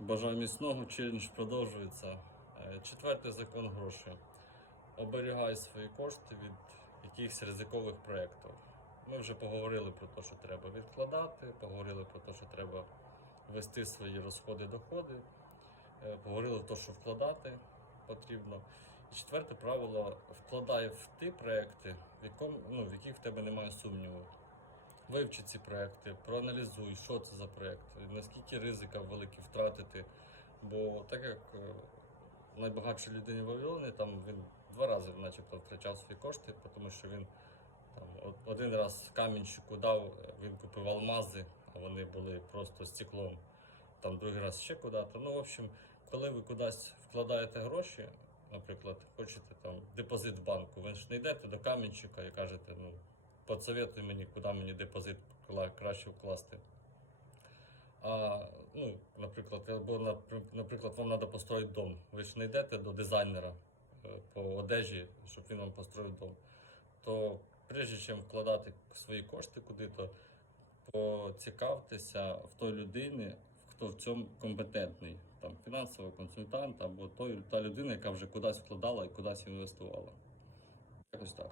Бажаю міцного, челендж продовжується. Е, Четвертий закон грошей. Оберігай свої кошти від якихось ризикових проєктів. Ми вже поговорили про те, що треба відкладати, поговорили про те, що треба вести свої розходи-доходи, е, поговорили про те, що вкладати потрібно. І четверте правило вкладай в ті проекти, в, якому, ну, в яких в тебе немає сумніву. Вивчи ці проекти, проаналізуй, що це за проект, наскільки ризика великий втратити. Бо так як е, найбагатшій людині Вавилоні, там він два рази начебто втрачав свої кошти, тому що він там один раз камінчику дав, е, він купив алмази, а вони були просто стеклом. Там другий раз ще куди-то. Ну, в общем, коли ви кудись вкладаєте гроші, наприклад, хочете там депозит в банку, ви ж не йдете до камінчика і кажете, ну, подсоветуй мені, куди мені депозит краще вкласти. А, ну, наприклад, або, наприклад, вам треба построїти дом. Ви ж не йдете до дизайнера е, по одежі, щоб він вам построїв дом. То прежде чим вкладати свої кошти куди-то, поцікавтеся в той людини, хто в цьому компетентний, там фінансовий консультант або той, та людина, яка вже кудись вкладала і кудись інвестувала. Якось так.